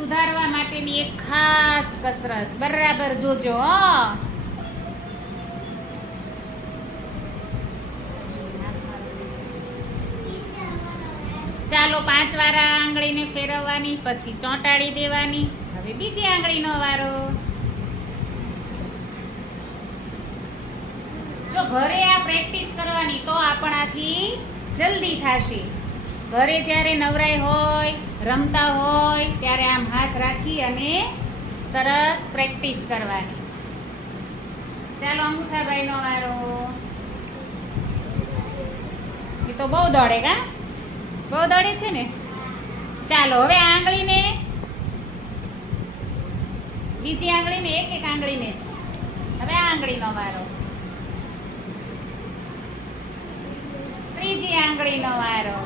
સુધારવા માટેની એક ખાસ કસરત. બરાબર જોજો હો. ચાલો 5 વાર આ આંગળીને ફેરવવાની, પછી ચોંટાડી દેવાની. હવે બીજી આંગળીનો વારો. જો ઘરે આ પ્રેક્ટિસ કરવાની તો આપણાથી જલ્દી થશે. ઘરે જ્યારે નવરાઈ હોય, રમતા હોય ત્યારે આમ હાથ રાખી અને સરસ પ્રેક્ટિસ કરવાની. ચાલો અંગૂઠાભાઈનો વારો. એ તો બહુ દોડે કા? બહુ દોડે છે ને. ચાલો હવે આ આંગળીને, બીજી આંગળીને, એક આંગળીને જ. હવે આ આંગળીનો વારો. ત્રીજી આંગળીનો વારો.